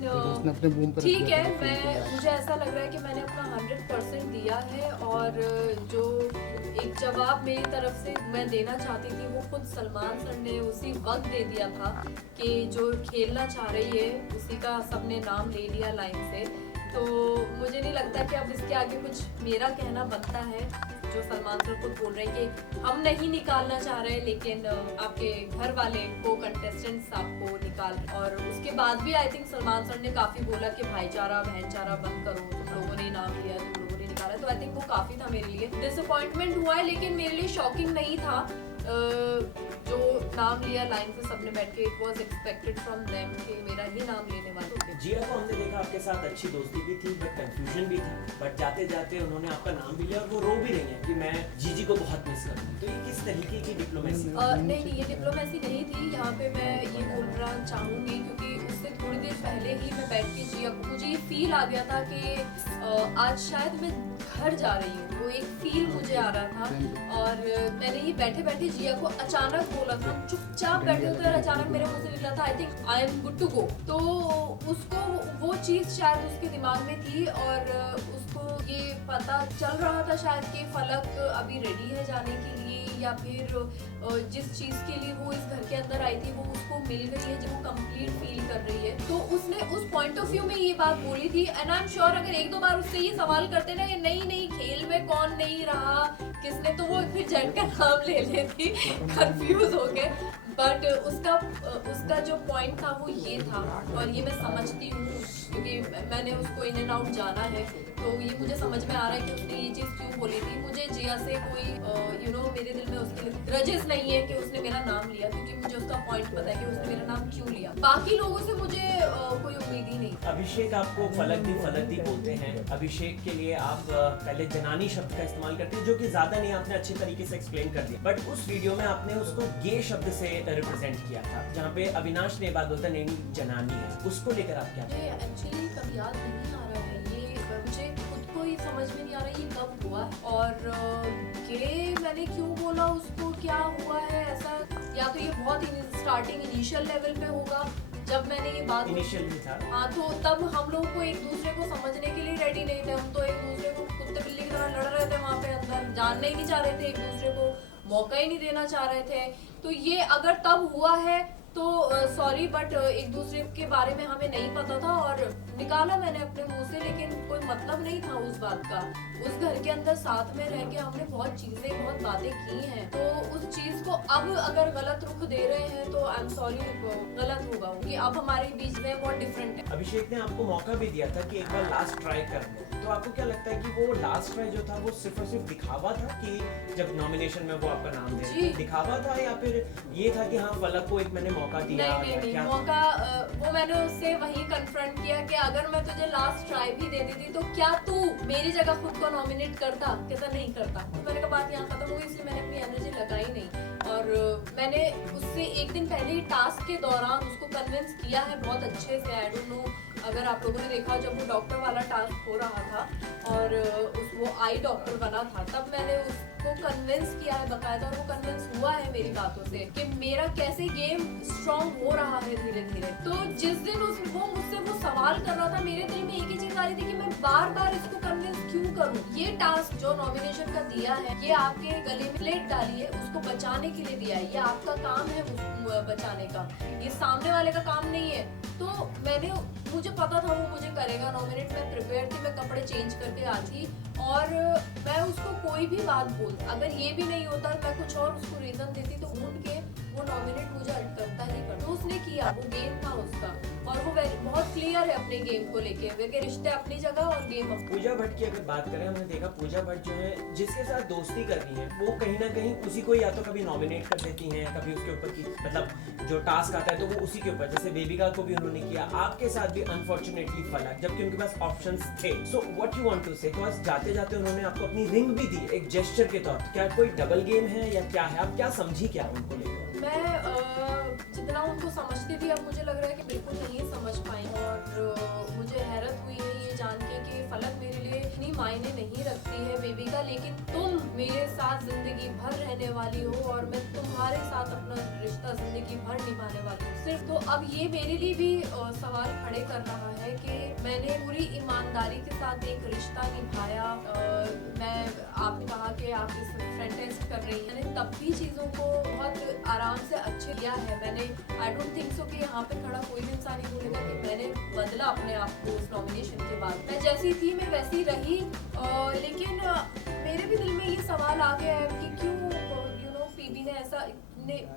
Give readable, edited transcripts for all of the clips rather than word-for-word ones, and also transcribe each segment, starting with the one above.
लेकिन ठीक है, मुझे ऐसा लग रहा है कि मैंने अपना 100% दिया है और जो एक जवाब मेरी तरफ से मैं देना चाहती थी वो खुद सलमान सर ने उसी वक्त दे दिया था कि जो खेलना चाह रही है उसी का सबने नाम ले लिया लाइन से। तो मुझे नहीं लगता कि अब इसके आगे कुछ मेरा कहना बनता है। जो सलमान सर खुद बोल रहे हैं कि हम नहीं निकालना चाह रहे लेकिन आपके घर वाले को कंटेस्टेंट्स आपको निकाल, और उसके बाद भी आई थिंक सलमान सर ने काफी बोला कि भाईचारा बहनचारा बंद करो, तुम लोगों ने नाम लिया, तुम लोगों ने निकाला। तो आई थिंक वो काफी था मेरे लिए, डिसअपॉइंटमेंट हुआ है लेकिन मेरे लिए शॉकिंग नहीं था। जो नाम लिया लाइन पे सबने बैठ के, it was expected from them कि मेरा ही नाम लेने वाले थे। जिया को हमने देखा आपके साथ अच्छी दोस्ती भी थी बट कंफ्यूजन भी था, बट जाते जाते उन्होंने आपका नाम भी लिया और वो रो भी रही हैं कि मैं जीजी को बहुत मिस करती हूं। तो ये किस तरीके की डिप्लोमेसी? नहीं, ये डिप्लोमेसी नहीं थी। यहाँ पे मैं ये बोलना चाहूंगी क्योंकि उससे थोड़ी देर पहले ही मैं बैठ के जिया को, मुझे ये फील आ गया था कि आज शायद मैं घर जा रही हूँ, वो एक फील मुझे आ रहा था। और मैंने ये बैठे बैठे जिया को अचानक बोला था, चुपचाप बैठे होते और अचानक मेरे मुंह से निकला था I think I am good to go. तो उसको वो चीज शायद उसके दिमाग में थी और उसको ये पता चल रहा था शायद कि फलक अभी रेडी है जाने के लिए, या फिर जिस चीज के लिए वो इस घर के अंदर आई थी वो उसको मिल गई है, जब वो कंप्लीट फील कर रही है। तो उसने उस पॉइंट ऑफ व्यू में ये बात बोली थी एंड आई एम श्योर अगर एक दो बार उससे ये सवाल करते ना नहीं खेल में कौन नहीं रहा किसने, तो वो फिर जेट का नाम ले लेती, कंफ्यूज हो गए। बट उसका जो पॉइंट था वो ये था और ये मैं समझती हूँ क्योंकि मैंने उसको इन एंड आउट जाना है, तो ये मुझे समझ में आ रहा है कि उसने ये चीज़ क्यों बोली थी। मुझे जिया से कोई मेरे दिल में उसके लिए ग्रजेस नहीं है कि उसने मेरा नाम लिया, क्योंकि मुझे उसका पॉइंट पता है कि उसने मेरा नाम क्यों लिया। बाकी लोगों से मुझे कोई उम्मीद ही नहीं। अभिषेक आपको फलक दी बोलते हैं। अभिषेक के लिए आप पहले जनानी शब्द का इस्तेमाल करते हैं, जो कि ज्यादा नहीं आपने अच्छे तरीके से एक्सप्लेन कर दिया, बट उस वीडियो में आपने उसको गे शब्द से रिप्रेजेंट किया था, जहाँ पे अविनाश ने बात बोलता नहीं जनानी है, उसको लेकर आप क्या? एक्चुअली कभी याद नहीं आ रहा है, ये मुझे खुद को ही समझ में नहीं आ रहा ये कब हुआ और गे मैंने क्यों बोला, उसको क्या हुआ है ऐसा, या तो ये बहुत स्टार्टिंग इनिशियल लेवल पे होगा जब मैंने ये बात इनिशियल भी था। हाँ, तो तब हम लोग को एक दूसरे को समझने के लिए रेडी नहीं थे, हम तो एक दूसरे को कुत्ते बिल्ली की तरह लड़ रहे थे वहाँ पे अंदर, जानने ही नहीं चाह रहे थे, एक दूसरे को मौका ही नहीं देना चाह रहे थे। तो ये अगर तब हुआ है तो सॉरी, बट एक दूसरे के बारे में हमें नहीं पता था और निकाला मैंने अपने मुंह से, लेकिन कोई मतलब नहीं था उस बात का। उस घर के अंदर साथ में रह के हमने बहुत चीजें बहुत बातें की हैं, तो उस चीज को अब अगर गलत रुख दे रहे हैं तो आई एम सॉरी, गलत होगा कि अब हमारे बीच में बहुत डिफरेंट है। अभिषेक ने आपको मौका भी दिया था कि एक बार लास्ट ट्राई कर लो, तो आपको क्या लगता है कि वो लास्ट ट्राई जो था वो सिर्फ और सिर्फ दिखावा था कि जब नॉमिनेशन में वो आपका नाम दे दिखावा था, या फिर ये था कि हाँ फलक को एक मैंने मौका दिया? नहीं, मौका वो मैंने उससे वही कन्फ्रंट किया कि अगर मैं तुझे लास्ट ट्राई भी दे देती तो क्या तू मेरी जगह खुद को नॉमिनेट करता? कहता नहीं करता। तो मैंने कहा बात यहाँ खत्म हो गई, इसलिए मैंने अपनी एनर्जी लगाई नहीं और मैंने उससे एक दिन पहले ही टास्क के दौरान उसको कन्विंस किया है बहुत अच्छे से। आई डोंट नो अगर आप लोगों ने देखा जब वो डॉक्टर वाला टास्क हो रहा था और वो आई डॉक्टर बना था, तब मैंने उसको कन्विंस किया है बकायदा, और वो कन्विंस हुआ है मेरी बातों से कि मेरा कैसे गेम स्ट्रॉन्ग हो रहा है धीरे धीरे। तो जिस दिन वो मुझसे वो सवाल कर रहा था, मेरे दिल में एक ही चीज आ रही थी कि मैं बार बार इसको कन्विंस क्यों करूं। ये टास्क जो नॉमिनेशन का दिया है, ये आपके गले में प्लेट डाली है, उसको बचाने के लिए दिया है, ये आपका काम है बचाने का, ये सामने वाले का काम नहीं है। तो मुझे पता था वो मुझे करेगा नॉमिनेट, मैं प्रिपेयर थी, मैं कपड़े चेंज करके आती और मैं उसको कोई भी बात बोल, अगर ये भी नहीं होता मैं कुछ और उसको रीजन देती तो ढूंढ के वो नॉमिनेट मुझे करता ही करता। तो उसने किया, वो गेम था उसका और वो बहुत क्लियर है अपने गेम को लेके, वे रिश्ते अपनी जगह और गेम अपनी। पूजा भट्ट की अगर बात करें, हमने देखा पूजा भट्ट जो है जिसके साथ दोस्ती करती है वो कहीं ना कहीं उसी को या तो कभी नॉमिनेट कर देती हैं, कभी उसके ऊपर की मतलब जो टास्क आता है तो वो उसी के ऊपर, जैसे बेबिका को भी उन्होंने किया, आपके साथ भी अनफॉर्चुनेटली फलक, जबकि उनके पास ऑप्शंस थे। So what you want to say, because जाते जाते उन्होंने आपको अपनी रिंग भी दी एक जेस्चर के तौर पर, क्या कोई डबल गेम है या क्या है? आप क्या समझी क्या उनको लेकर? मैं जितना उनको समझती थी अब मुझे लग रहा है कि बिल्कुल नहीं समझ पाई और मुझे हैरत हुई है ये जान के कि फलक मेरे लिए इतनी मायने नहीं रखती है बेबी का, लेकिन तुम मेरे साथ जिंदगी भर रहने वाली हो और मैं तुम्हारे साथ अपना रिश्ता जिंदगी भर निभाने वाली हूँ सिर्फ। तो अब ये मेरे लिए भी सवाल खड़े कर रहा है कि मैंने पूरी ईमानदारी के साथ एक रिश्ता निभाया। मैं आपने कहा कि आप इस फ्रेंड टेस्ट कर रही हैं, मैंने तब भी चीज़ों को बहुत आराम से अच्छे किया है। मैंने आई डोंट थिंक सो कि यहाँ पे खड़ा कोई भी इंसान ये बोलेगा कि मैंने बदला अपने आप को उस नॉमिनेशन के बाद। मैं जैसी थी मैं वैसी रही, लेकिन मेरे भी दिल में ये सवाल आ गया है कि क्यों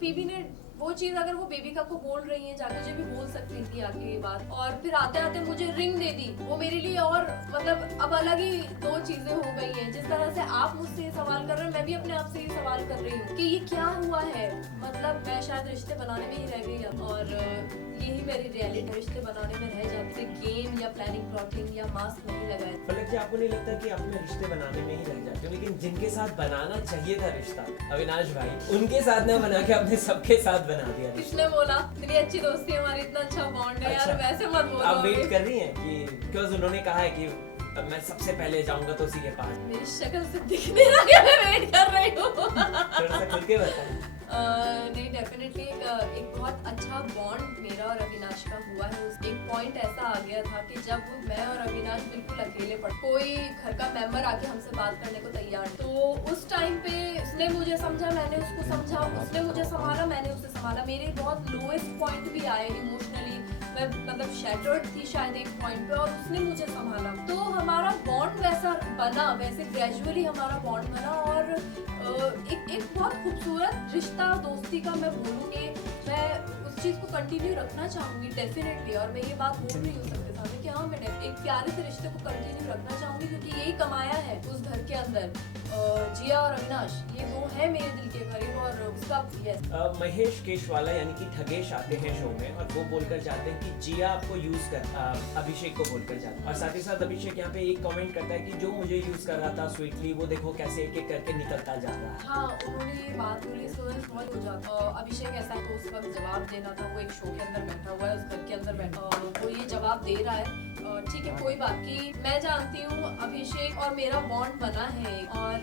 पीबी ने वो चीज अगर वो बेबिका को बोल रही है जाके, मुझे भी बोल सकती थी आके ये बात, और फिर आते आते मुझे रिंग दे दी। वो मेरे लिए और मतलब अब अलग ही दो चीजें हो गई हैं। जिस तरह से आप मुझसे ये सवाल कर रहे हैं, मैं भी अपने आप से ये सवाल कर रही हूँ कि ये क्या हुआ है। मतलब मैं शायद रिश्ते बनाने में ही रह गई अब, और यही मेरी रियलिटी, रिश्ते बनाने में रह जाते, गेम या प्लानिंग प्लॉटिंग या मास्क नहीं लगाए। फलक जी, आपको नहीं लगता कि आप अपने रिश्ते बनाने में ही रह जाते हो, लेकिन जिनके साथ बनाना चाहिए था रिश्ता, अविनाश भाई, उनके साथ न बना के आपने सबके साथ बना दिया रिश्ता। किसने बोला? इतनी अच्छी दोस्ती है हमारी, इतना अच्छा बॉन्ड है यार, वैसे मत बोलो। आप वेट कर रही हैं कि बिकॉज़ उन्होंने कहा है कि अब मैं सबसे पहले जाऊंगा तो उसी के पास। मेरी शक्ल से दिख नहीं रहा कि मैं वेट कर रही हूँ। थोड़ा सा खुल के बताएं। नहीं, डेफिनेटली एक बहुत अच्छा बॉन्ड मेरा और अविनाश का हुआ है। एक पॉइंट ऐसा आ गया था कि जब मैं और अविनाश बिल्कुल अकेले पड़े, कोई घर का मेंबर आके हमसे बात करने को तैयार, तो उस टाइम पे उसने मुझे समझा, मैंने उसको समझा, उसने मुझे संभाला, मैंने उसे संभाला। मेरे बहुत लोएस्ट पॉइंट भी आए इमोशनली, मैं मतलब शैटर्ड थी शायद एक पॉइंट पे, और उसने मुझे संभाला। तो हमारा बॉन्ड वैसा बना, वैसे ग्रेजुअली हमारा बॉन्ड बना, और एक बहुत खूबसूरत रिश्ता दोस्ती का मैं बोलूँगी। मैं उस चीज़ को कंटिन्यू रखना चाहूँगी डेफिनेटली, और मैं ये बात बोल रही हूँ सबके सामने कि हाँ, मैं एक प्यारे से रिश्ते को कंटिन्यू रखना चाहूँगी, क्योंकि यही कमाया है उस घर के अंदर। जिया और अविनाश, ये दो है मेरे दिल के करीब, और उसका यस। महेश केशवाला यानी कि ठगेश आते हैं शो में, और वो बोलकर जाते हैं कि जिया आपको यूज कर अभिषेक को बोलकर जाते हैं, और साथ ही साथ अभिषेक यहाँ पे एक कमेंट करता है कि जो मुझे यूज कर रहा था स्वीटली, वो देखो कैसे एक एक करके निकलता जा रहा है। हाँ, उन्होंने ये बात बोली, बहुत हो जाता। अभिषेक ऐसा है तो उस वक्त जवाब देना था, वो एक शो के अंदर बैठा हुआ है, उस घर के अंदर बैठा, वो ये जवाब दे रहा है। ठीक है, कोई बात की, मैं जानती हूँ अभिषेक और मेरा बॉन्ड बना है, और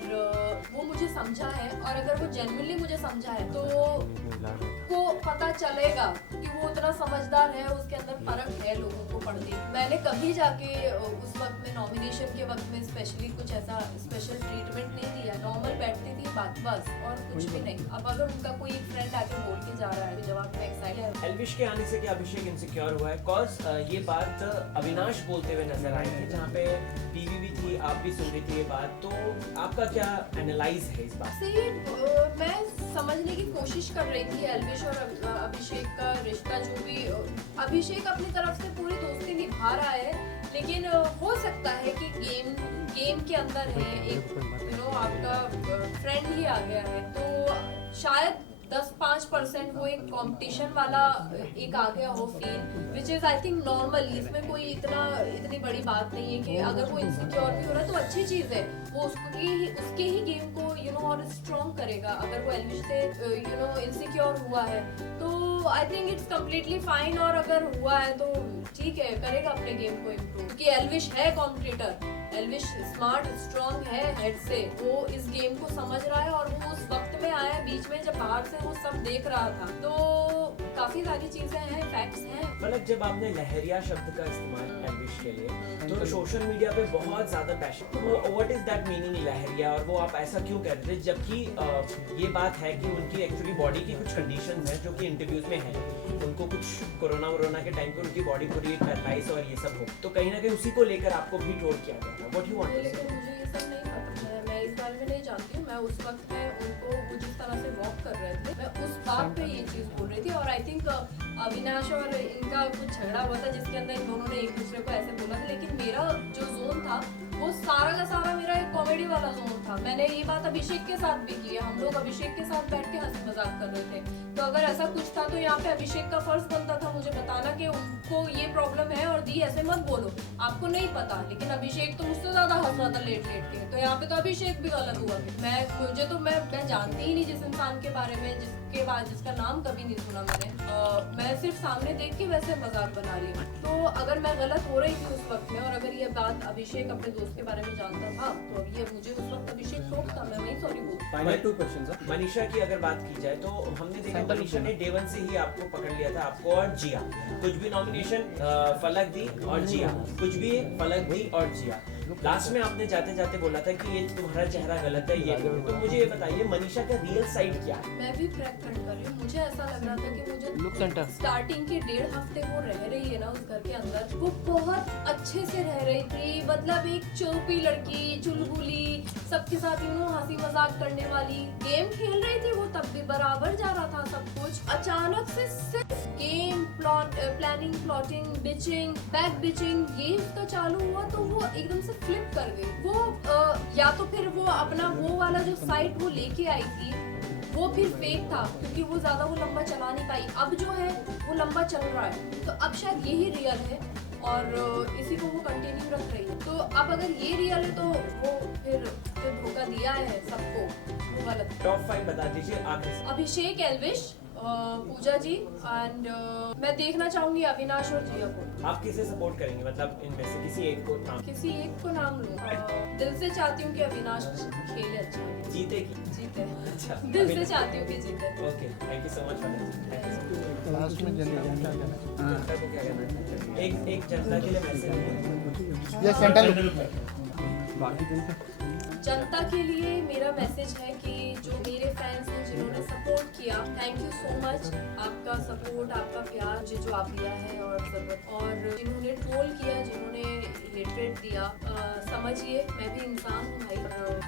वो मुझे समझा है, और अगर वो जेन्युइनली मुझे समझा है तो को पता चलेगा कि वो उतना समझदार है, उसके अंदर फर्क है लोगों को पढ़ती। मैंने कभी जाके उस वक्त में नॉमिनेशन के वक्त में स्पेशली कुछ ऐसा स्पेशल ट्रीटमेंट नहीं दिया, नॉर्मल बैठती थी बात, बस, और कुछ भी नहीं। अब अगर उनका कोई फ्रेंड आके बोल के जा रहा है तो जवाब में एक्साइटेड है। एल्विश के आने से क्या अभिषेक इनसिक्योर हुआ है? कॉज ये बात अविनाश बोलते हुए नजर आई है, जहाँ पे पीवी भी थी, आप भी सुन रही थी ये बात, तो आपका क्या एनालाइज है इस बात से? मैं समझने की कोशिश कर रही थी एल्विश और अभिषेक का रिश्ता, जो भी अभिषेक अपनी तरफ से पूरी दोस्ती निभा रहा है, लेकिन हो सकता है कि गेम के अंदर है एक आपका फ्रेंड ही आ गया है, तो शायद 10-5% वो एक कंपटीशन वाला एक आ गया हो feel, which is I think normal. इसमें कोई इतनी बड़ी बात नहीं है कि अगर वो इनसिक्योर भी हो रहा है तो अच्छी चीज है, वो उसके ही गेम को और स्ट्रॉन्ग करेगा। अगर वो एल्विश से इनसिक्योर हुआ है तो I think it's completely fine, और अगर हुआ है तो ठीक है, करेगा अपने गेम को इम्प्रूव, क्योंकि एल्विश है कॉम्पिटिटर, एल्विश स्मार्ट स्ट्रॉन्ग है हेड से, वो इस गेम को समझ रहा है, और वो उस वक्त में आया बीच में जब बाहर से वो सब देख रहा था, तो काफी सारी चीजें हैं, फैक्ट्स हैं। मतलब जब आपने लहरिया शब्द का इस्तेमाल एल्विश के लिए, तो सोशल मीडिया पे बहुत ज्यादा पैशन, तो वो व्हाट इज दैट मीनिंग लहरिया, और वो आप ऐसा क्यों कह रहे थे, जबकि ये बात है कि उनकी एक्चुअली बॉडी की कुछ कंडीशंस हैं जो कि इंटरव्यूज में है, उनको कुछ कोरोना के टाइम पे उनकी बॉडी पूरी पैरालाइज और ये सब हो, तो कहीं ना कहीं उसी को लेकर आपको भी ट्रोल किया गया था। व्हाट यू वांट टू से? मुझे ये सब नहीं पता है, मैं इस बारे में नहीं जानती हूँ। मैं उस वक्त में उनको वो जिस तरह से वॉक कर रहे थे, मैं उस बात पे ये चीज बोल रही थी, और आई थिंक अविनाश और इनका कुछ झगड़ा हुआ था जिसके अंदर इन दोनों ने एक दूसरे को ऐसे बोला था, लेकिन मेरा जो जोन था वो सारा का सारा मेरा एक कॉमेडी वाला जोन था। मैंने ये बात अभिषेक के साथ भी की है, हम लोग अभिषेक के साथ बैठ के हंसी मजाक कर रहे थे। तो अगर ऐसा कुछ था तो यहाँ पे अभिषेक का फर्ज बनता था मुझे बताना कि उनको ये प्रॉब्लम है और दी ऐसे मत बोलो, आपको नहीं पता। लेकिन अभिषेक तो मुझसे ज्यादा हंस रहा था लेट के, तो यहाँ पे तो अभिषेक भी गलत हुआ। मैं जानती ही नहीं जिस इंसान के बारे में जिसका नाम कभी नहीं सुना मैंने, मैं सिर्फ सामने देख के वैसे मजाक बना रही हूँ। तो अगर मैं गलत हो रही थी उस वक्त में और अगर ये बात अभिषेक अपने दोस्त के बारे में जानता था तो अब ये मुझे उस वक्त अभिषेक टोकता, मैं वही सॉरी बोलती। Final 2 questions. मनीषा की अगर बात की जाए तो हमने देखा मनीषा ने डे 1 से ही आपको पकड़ लिया था, आपको और जिया। कुछ भी नॉमिनेशन फलक दी और जिया, कुछ भी फलक दी और जिया। लास्ट में आपने जाते जाते बोला था कि ये तुम्हारा चेहरा गलत है ये। तो मुझे ये बताइए मनीषा का रियल साइड क्या है? मैं भी ट्रैक कर रही हूँ, मुझे ऐसा लग रहा था कि मुझे स्टार्टिंग के 1.5 हफ्ते वो रह रही है ना उस घर के अंदर, वो बहुत अच्छे से रह रही थी। मतलब एक चौपी लड़की, चुलबुली, सबके साथ हंसी मजाक करने वाली, गेम खेल रही थी वो तब भी बराबर जा रहा था सब कुछ। अचानक से सिर्फ game planning, plotting, bitching, back bitching ये उसका चालू हुआ तो वो एकदम से फ्लिप कर गई। वो या तो फिर वो अपना वो वाला जो साइट वो लेके आई थी वो फिर फेक था क्योंकि वो ज्यादा वो लंबा चला नहीं पाई। अब जो है वो लंबा चल रहा है तो अब शायद यही रियल है और इसी को वो कंटिन्यू रख रही है। तो अब अगर ये रियल है तो वो फिर धोखा दिया है सबको, वो गलत। टॉप 5 बता दीजिए आखिर से। अभिषेक, एल्विश, पूजा जी एंड मैं देखना चाहूंगी अविनाश और जिया को। आप किसे सपोर्ट करेंगे, मतलब इनमें से किसी एक को नाम? किसी एक को नाम लूं। दिल से चाहती हूँ कि अविनाश खेले अच्छा, जीते। अच्छा, दिल से चाहती हूँ कि जीते। Okay, thank you so much for this. Last में जनता जनता को क्या कहना चाहते हैं? एक जनता के लिए मैसेज। ये सेंट्रल बाकी जनता के लिए मेरा मैसेज है कि जो मेरे फैंस हैं जिन्होंने सपोर्ट किया, थैंक यू सो मच। आपका सपोर्ट, आपका प्यार जो आप दिया है और जिन्होंने ट्रोल किया, जिन्होंने हेट्रेड दिया, समझिए मैं भी इंसान हूँ भाई,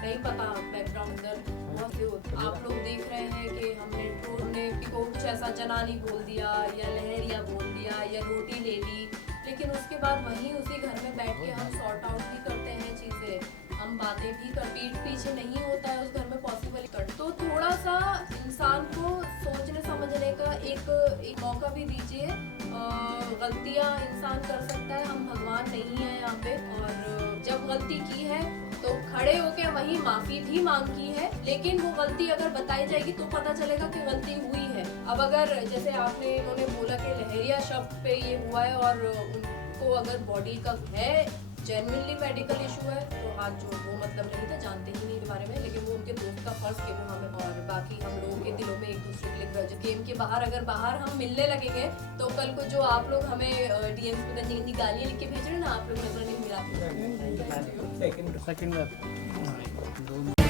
नहीं पता बैकग्राउंड अंदर बहुत से होते। आप लोग देख रहे हैं कि हमने ट्रोल ने को कुछ ऐसा जनानी बोल दिया या लहरिया बोल दिया या रोटी ले ली, लेकिन उसके बाद वहीं उसी घर में बैठ के हम सॉर्ट आउट भी करते हैं चीजें, हम बातें भी कर, पीठ पीछे नहीं होता है उस घर में पॉसिबल कर। तो थोड़ा सा इंसान को सोचने समझने का एक मौका भी दीजिए। गलतियां इंसान कर सकता है, हम भगवान नहीं है यहाँ पे। और जब गलती की है तो खड़े होके वही माफी भी मांगी है, लेकिन वो गलती अगर बताई जाएगी तो पता चलेगा कि गलती हुई है। अब अगर जैसे इन्होंने बोला कि लहरिया शब्द पे ये हुआ है और उनको अगर बॉडी का है जेन्युइनली मेडिकल इशू है तो हाथ जोड़, वो मतलब नहीं था, जानते ही नहीं के बारे में, लेकिन वो उनके दोस्त का फर्ज के वो हमें, और बाकी हम लोगों के दिलों में एक दूसरे के लिए ग्रज। गेम के बाहर हम मिलने लगेंगे तो कल को जो आप लोग हमें डीएम्स पे गालियां लिख के भेज रहे हैं ना, आप लोग नजर नहीं मिला। सेकंड